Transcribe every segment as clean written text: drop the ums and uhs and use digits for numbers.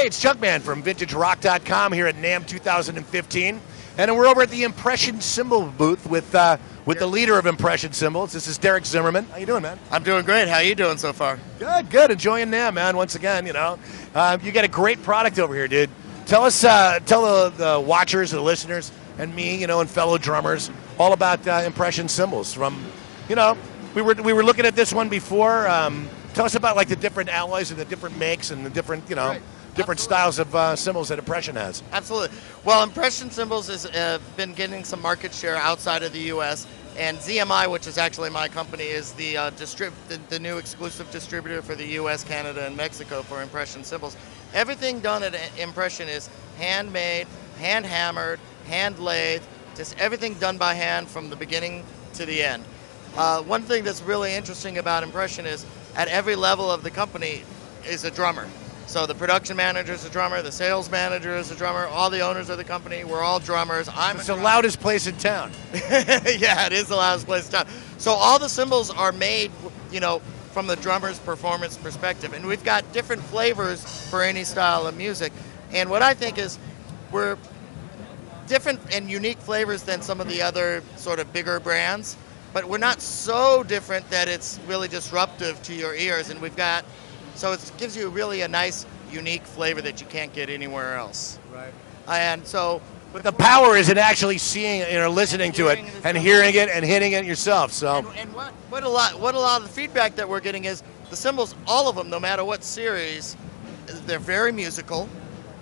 Hey, it's Junkman from VintageRock.com here at NAMM 2015, and we're over at the Impression Cymbal booth with the leader of Impression Cymbals. This is Derek Zimmerman. How you doing, man? I'm doing great. How you doing so far? Good, good. Enjoying NAMM, man. Once again, you know, you got a great product over here, dude. Tell us, tell the watchers, the listeners, and me, you know, and fellow drummers, all about Impression Cymbals. From, you know, we were looking at this one before. Tell us about like the different alloys and the different makes and the different, you know. Right. Different Absolutely. styles of cymbals that Impression has. Absolutely. Well, Impression Cymbals has been getting some market share outside of the U.S., and ZMI, which is actually my company, is the new exclusive distributor for the U.S., Canada, and Mexico for Impression Cymbals. Everything done at Impression is handmade, hand-hammered, hand-lathed, just everything done by hand from the beginning to the end. One thing that's really interesting about Impression is at every level of the company is a drummer. So the production manager is a drummer, the sales manager is a drummer, all the owners of the company, we're all drummers. It's the loudest place in town. Yeah, it is the loudest place in town. So all the cymbals are made, you know, from the drummer's performance perspective. And we've got different flavors for any style of music. And what I think is we're different and unique flavors than some of the other sort of bigger brands, but we're not so different that it's really disruptive to your ears. And we've got, so it gives you really a nice, unique flavor that you can't get anywhere else. Right. And so, but the power is in actually seeing it or listening to it and hearing it and hitting it yourself. So. And what a lot of the feedback that we're getting is the cymbals, all of them, no matter what series, they're very musical,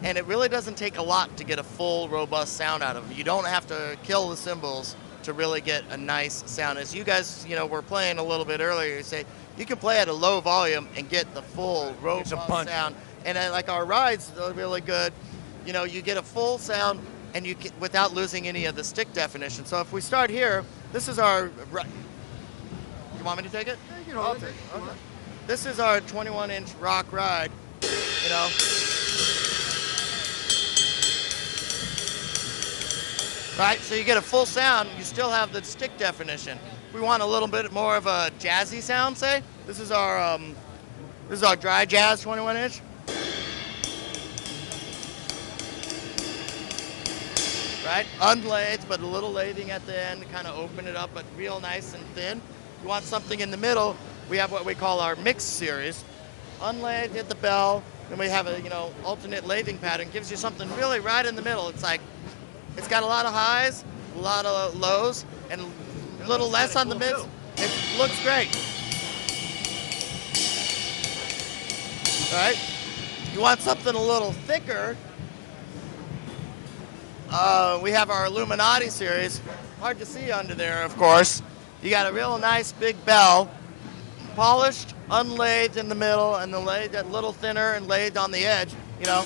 and it really doesn't take a lot to get a full, robust sound out of them. You don't have to kill the cymbals to really get a nice sound. As you guys, you know, were playing a little bit earlier, you say, you can play at a low volume and get the full robust sound. And like our rides are really good. You know, you get a full sound and you get, without losing any of the stick definition. So if we start here, this is our. You want me to take it? Yeah, you know, I'll take it. Okay. This is our 21-inch rock ride. You know. Right, so you get a full sound. You still have the stick definition. We want a little bit more of a jazzy sound, say. This is our dry jazz 21-inch. Right, unlathed, but a little lathing at the end to kind of open it up, but real nice and thin. You want something in the middle, we have what we call our mix series. Unlathed at the bell, then we have a, you know, alternate lathing pattern. Gives you something really right in the middle. It's like, it's got a lot of highs, a lot of lows, and a little less on the mids. It looks great. All right. You want something a little thicker. We have our Illuminati series. Hard to see under there, of course. You got a real nice big bell, polished, unlathed in the middle, and the lathe a little thinner and lathed on the edge. You know,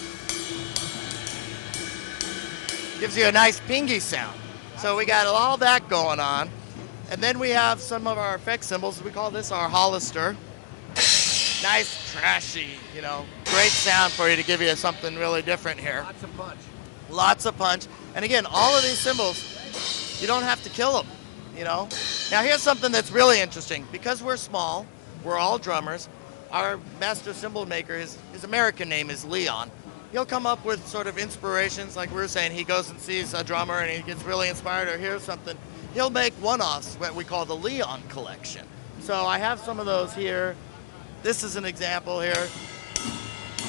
gives you a nice pingy sound. So we got all that going on. And then we have some of our effect cymbals. We call this our Hollister. Nice, trashy, you know, great sound for you to give you something really different here. Lots of punch. Lots of punch. And again, all of these cymbals, you don't have to kill them, you know. Now here's something that's really interesting. Because we're small, we're all drummers, our master cymbal maker, his American name is Leon. He'll come up with sort of inspirations, like we were saying, he goes and sees a drummer and he gets really inspired or hears something. He'll make one-offs, what we call the Leon collection. So I have some of those here. This is an example here.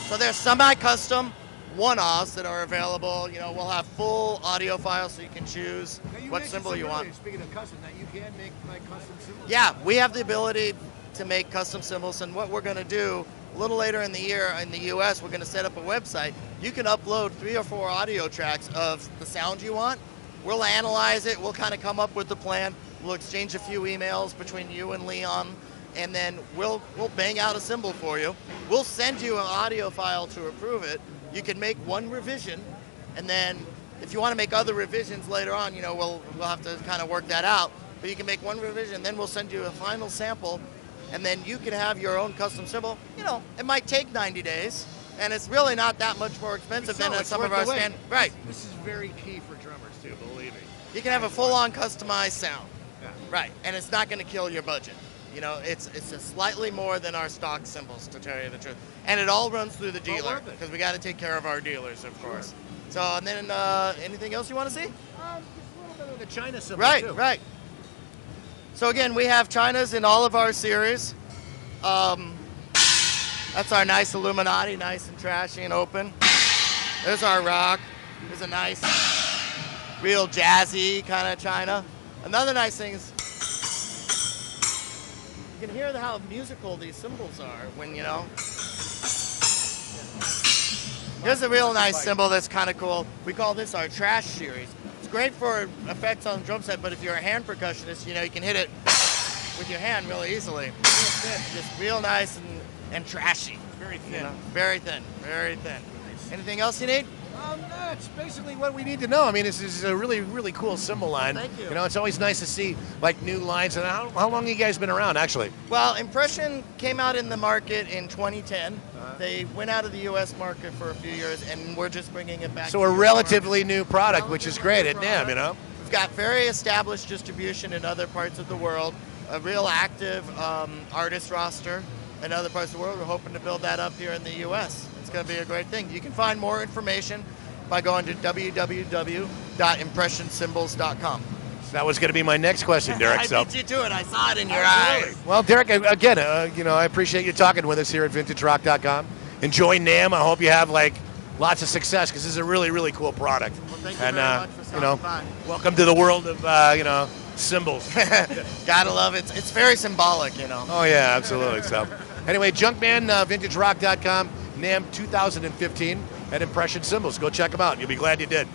So they're semi-custom one-offs that are available. You know, we'll have full audio files so you can choose what cymbal you want. Speaking of custom, that you can make like custom cymbals. Yeah, we have the ability to make custom cymbals, and what we're going to do a little later in the year in the US, we're going to set up a website. You can upload 3 or 4 audio tracks of the sound you want. We'll analyze it. We'll kind of come up with the plan. We'll exchange a few emails between you and Leon, and then we'll bang out a cymbal for you. We'll send you an audio file to approve it. You can make one revision, and then if you want to make other revisions later on, you know, we'll have to kind of work that out. But you can make one revision, then we'll send you a final sample, and then you can have your own custom cymbal. You know, it might take 90 days, and it's really not that much more expensive than some of our standard. Right. This is very key for drummers too, believe me. You can have a full-on customized sound. Yeah. Right, and it's not going to kill your budget. You know, it's a slightly more than our stock cymbals, to tell you the truth. And it all runs through the dealer, worth it. because we got to take care of our dealers, of course. So, and then anything else you want to see? Just a little bit of the China cymbal Right, too. right. So again, we have Chinas in all of our series. That's our nice Illuminati, nice and trashy and open. There's our rock. There's a nice, real jazzy kind of China. Another nice thing is you can hear how musical these cymbals are when, you know. Here's a real nice cymbal that's kind of cool. We call this our trash series. It's great for effects on the drum set, but if you're a hand percussionist, you know, you can hit it with your hand really easily. Just real nice and trashy. Very thin. You know, very thin, very thin. Anything else you need? That's basically what we need to know. I mean, this is a really, really cool cymbal line. Thank you. You know, it's always nice to see like new lines. And how long have you guys been around, actually? Well, Impression came out in the market in 2010. They went out of the U.S. market for a few years, and we're just bringing it back. So to a the US relatively new product, which is great at Relatively NAMM, new you know? product. We've got very established distribution in other parts of the world, a real active artist roster in other parts of the world. We're hoping to build that up here in the U.S. It's going to be a great thing. You can find more information by going to www.impressioncymbals.com. That was going to be my next question, Derek. I So, beat you to it. I saw it in your Absolutely. eyes. Well, Derek, again, you know, I appreciate you talking with us here at VintageRock.com. Enjoy NAMM. I hope you have like lots of success because this is a really, really cool product. Well, thank you And very much for you know, stopping by. welcome to the world of you know, cymbals. Gotta love it. It's very symbolic, you know. Oh yeah, absolutely. So, anyway, Junkman, VintageRock.com, NAMM 2015, and Impression Cymbals. Go check them out. You'll be glad you did.